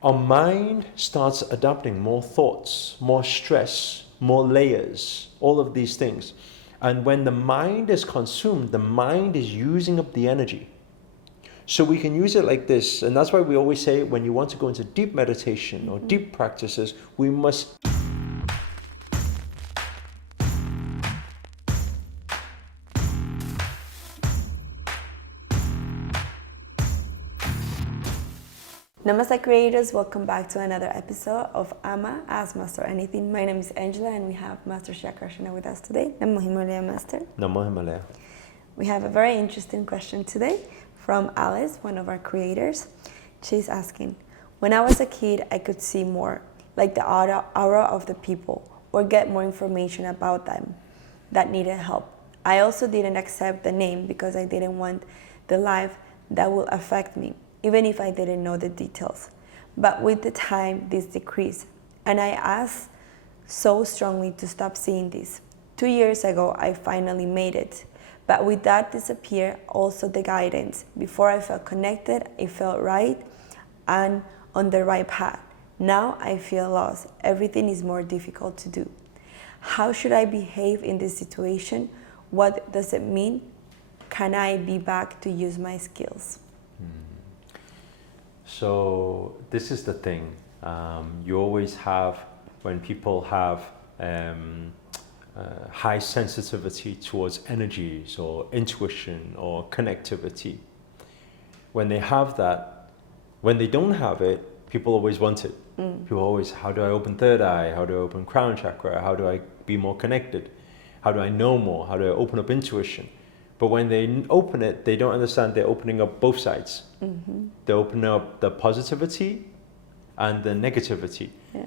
our mind starts adopting more thoughts, more stress, more layers, all of these things. And when the mind is consumed, the mind is using up the energy. So we can use it like this, and that's why we always say when you want to go into deep meditation or deep practices, we must Namaste creators, welcome back to another episode of Ama Ask Master Anything. My name is Angela and we have Master Sri Akarshana with us today. Namo Himalaya Master. Namo Himalaya. We have a very interesting question today from Alice, one of our creators. She's asking, when I was a kid, I could see more, like the aura of the people, or get more information about them that needed help. I also didn't accept the name because I didn't want the life that will affect me, even if I didn't know the details. But with the time, this decreased, and I asked so strongly to stop seeing this. 2 years ago, I finally made it. But with that disappear, also the guidance. Before I felt connected, I felt right and on the right path. Now I feel lost. Everything is more difficult to do. How should I behave in this situation? What does it mean? Can I be back to use my skills? So this is the thing. You always have, when people have high sensitivity towards energies or intuition or connectivity, when they have that, when they don't have it, people always want it. People always, how do I open third eye? How do I open crown chakra? How do I be more connected? How do I know more? How do I open up intuition? But when they open it, they don't understand they're opening up both sides. They open up the positivity and the negativity. Yeah.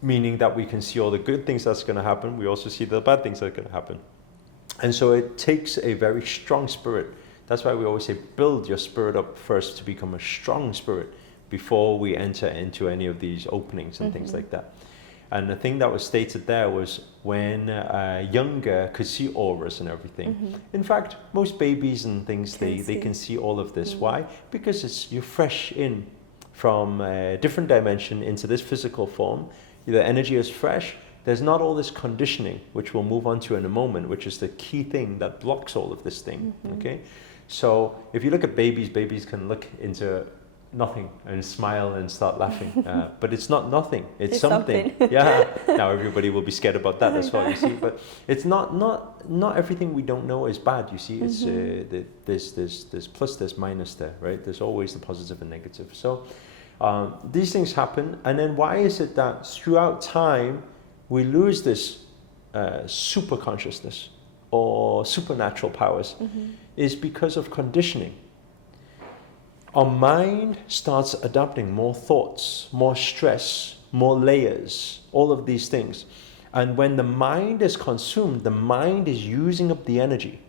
Meaning that we can see all the good things that's going to happen. We also see the bad things that are going to happen. And so it takes a very strong spirit. That's why we always say build your spirit up first to become a strong spirit before we enter into any of these openings and things like that. And the thing that was stated there was when younger could see auras and everything. In fact, most babies and things, they can see all of this. Why? Because you're fresh in from a different dimension into this physical form. The energy is fresh. There's not all this conditioning, which we'll move on to in a moment, which is the key thing that blocks all of this thing. Okay, so if you look at babies, babies can look into nothing and smile and start laughing, but it's not nothing. It's something. Yeah. Now everybody will be scared about that as well. You see, but it's not everything we don't know is bad. You see, it's there's plus, there's minus there, right? There's always the positive and negative. So these things happen, and then why is it that throughout time we lose this super consciousness or supernatural powers? Is because of conditioning. Our mind starts adopting more thoughts, more stress, more layers, all of these things. And when the mind is consumed, the mind is using up the energy.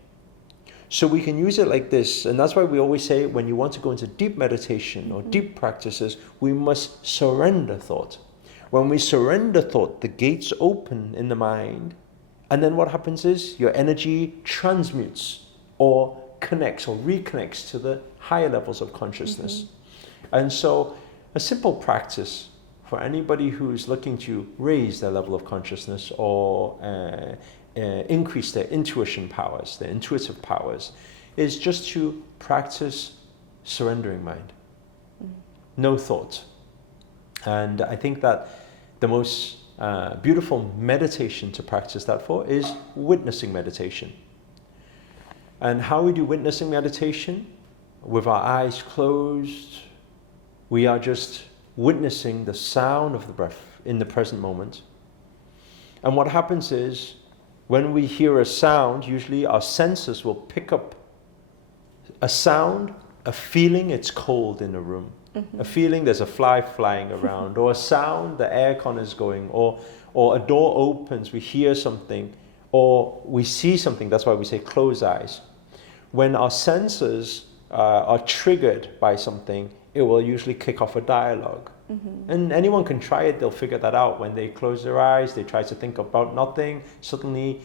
So we can use it like this, and that's why we always say when you want to go into deep meditation or deep practices, we must surrender thought. When we surrender thought, the gates open in the mind, and then what happens is your energy transmutes or connects or reconnects to the higher levels of consciousness. And so a simple practice for anybody who's looking to raise their level of consciousness or increase their intuition powers, their intuitive powers, is just to practice surrendering mind. No thought. And I think that the most beautiful meditation to practice that for is witnessing meditation. And how we do witnessing meditation? With our eyes closed, we are just witnessing the sound of the breath in the present moment. And what happens is, when we hear a sound, usually our senses will pick up a sound, a feeling it's cold in a room, a feeling there's a fly flying around, or a sound, the aircon is going, or a door opens, we hear something, or we see something. That's why we say close eyes. When our senses are triggered by something, it will usually kick off a dialogue. And anyone can try it, they'll figure that out. When they close their eyes, they try to think about nothing, suddenly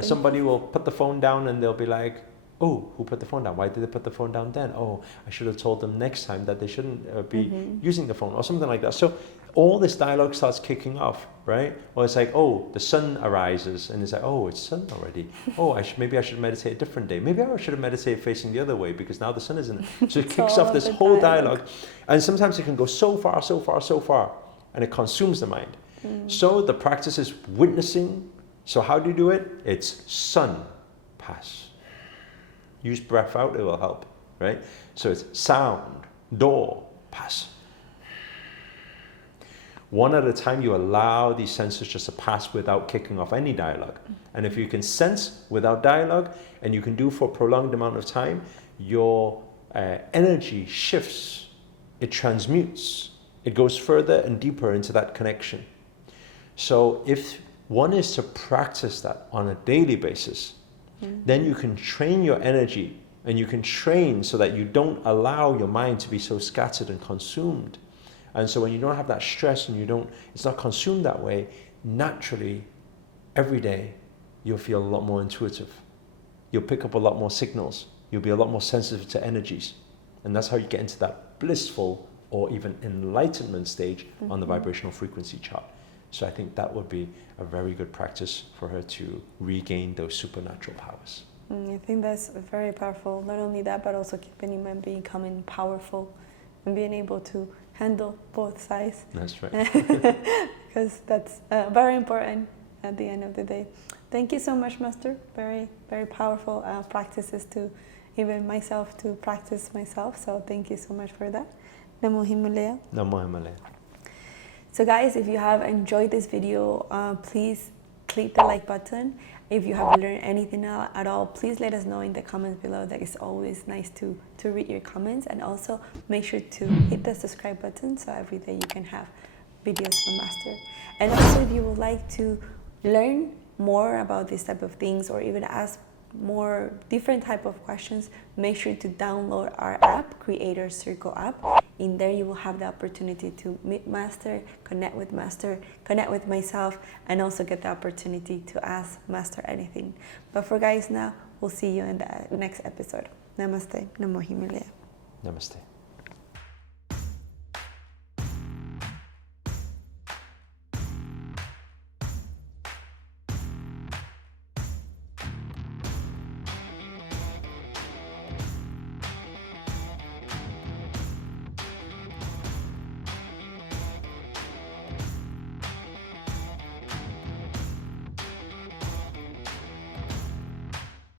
somebody will put the phone down and they'll be like, oh, who put the phone down? Why did they put the phone down then? Oh, I should have told them next time that they shouldn't be using the phone or something like that. So all this dialogue starts kicking off, right? Or it's like, oh, the sun arises and it's like, oh, it's sun already. Oh, maybe I should meditate a different day. Maybe I should have meditated facing the other way because now the sun isn't. So it kicks off this whole dialogue. And sometimes it can go so far, and it consumes the mind. So the practice is witnessing. So how do you do it? It's sun, pass. Use breath out, it will help, right? So it's sound, door, pass. One at a time, you allow these senses just to pass without kicking off any dialogue. And if you can sense without dialogue, and you can do for a prolonged amount of time, your energy shifts, it transmutes, it goes further and deeper into that connection. So if one is to practice that on a daily basis, then you can train your energy, and you can train so that you don't allow your mind to be so scattered and consumed. And so when you don't have that stress and it's not consumed that way, naturally, every day, you'll feel a lot more intuitive. You'll pick up a lot more signals. You'll be a lot more sensitive to energies. And that's how you get into that blissful or even enlightenment stage on the vibrational frequency chart. So I think that would be a very good practice for her to regain those supernatural powers. I think that's very powerful. Not only that, but also keeping in mind becoming powerful and being able to handle both sides. That's right. Because that's very important at the end of the day. Thank you so much, Master. Very, very powerful practices to even myself to practice myself. So thank you so much for that. Namo Himalaya. Namo Himalaya. So guys, if you have enjoyed this video, please click the like button. If you have learned anything at all, please let us know in the comments below. That is always nice to read your comments. And also make sure to hit the subscribe button so every day you can have videos from Master. And also if you would like to learn more about this type of things or even ask more different type of questions, make sure to download our app, Creator Circle app. In there you will have the opportunity to meet Master, connect with myself, and also get the opportunity to ask Master anything. But for guys now, we'll see you in the next episode. Namaste. Namo Himalaya. Namaste.